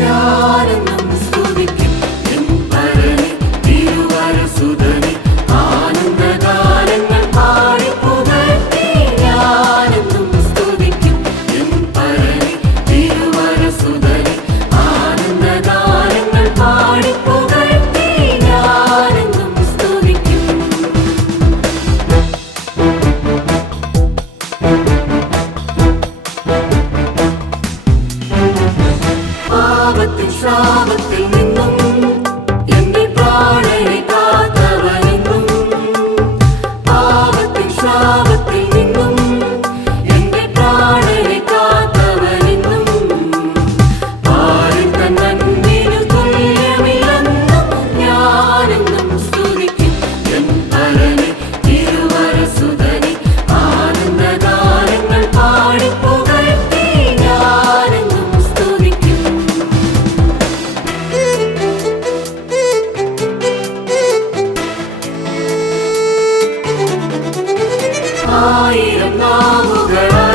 하며 சாபத்தில் சாபத்தில் ஆயிரம் நாவுகளா?